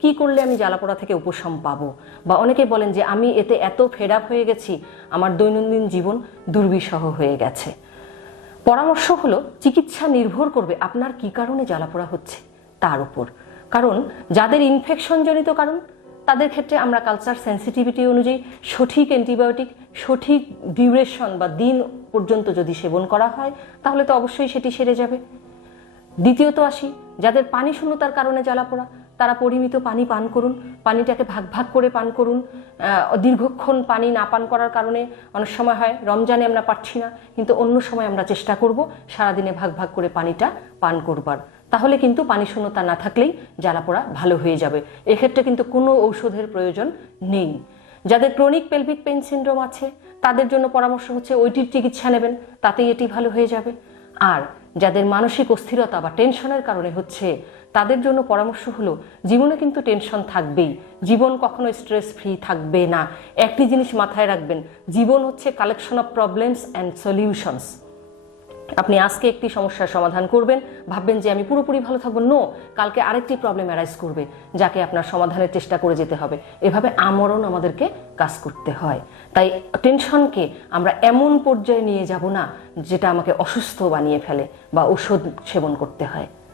কি করলে আমি জ্বালাপোড়া থেকে উপশম পাবো, বা অনেকে বলেন যে আমি এতে এত ফেড আপ হয়ে গেছি, আমার দৈনন্দিন জীবন দুর্বিষহ হয়ে গেছে। পরামর্শ হলো, চিকিৎসা নির্ভর করবে আপনার কি কারণে জ্বালাপোড়া হচ্ছে তার উপর। কারণ যাদের ইনফেকশনজনিত কারণ, তাদের ক্ষেত্রে আমরা কালচার সেন্সিটিভিটি অনুযায়ী সঠিক অ্যান্টিবায়োটিক সঠিক ডিউরেশন বা দিন পর্যন্ত যদি সেবন করা হয়, তাহলে তো অবশ্যই সেটি সেরে যাবে। দ্বিতীয়ত আসি, যাদের পানি শূন্যতার কারণে জ্বালাপোড়া, তারা পরিমিত পানি পান করুন, পানিটাকে ভাগ ভাগ করে পান করুন। দীর্ঘক্ষণ পানি না পান করার কারণে অনেক সময় হয় রমজানে আমরা পারছি না, কিন্তু অন্য সময় আমরা চেষ্টা করব সারাদিনে ভাগ ভাগ করে পানিটা পান করবার। তাহলে কিন্তু পানি শূন্যতা না থাকলেই জ্বালাপোড়া ভালো হয়ে যাবে। এক্ষেত্রে কিন্তু কোনো ঔষধের প্রয়োজন নেই। যাদের ক্রনিক পেলভিক পেইন সিনড্রোম আছে, তাদের জন্য পরামর্শ হচ্ছে ওইটির চিকিৎসা নেবেন, তাতেই এটি ভালো হয়ে যাবে। আর যাদের মানসিক অস্থিরতা বা টেনশনের কারণে হচ্ছে, তাদের জন্য পরামর্শ হলো, জীবনে কিন্তু টেনশন থাকবেই, জীবন কখনো স্ট্রেস ফ্রি থাকবে না। একটি জিনিস মাথায় রাখবেন, জীবন হচ্ছে collection of problems and solutions. আপনি আজকে একটি সমস্যার সমাধান করবেন, ভাববেন যে আমি পুরোপুরি ভালো থাকবো, নো, কালকে আরেকটি প্রবলেম অ্যারাইজ করবে, যাকে আপনার সমাধানের চেষ্টা করে যেতে হবে। এভাবে আমরণ আমাদেরকে কাজ করতে হয়। তাই টেনশনকে আমরা এমন পর্যায়ে নিয়ে যাব না যেটা আমাকে অসুস্থ বানিয়ে ফেলে বা ওষুধ সেবন করতে হয়।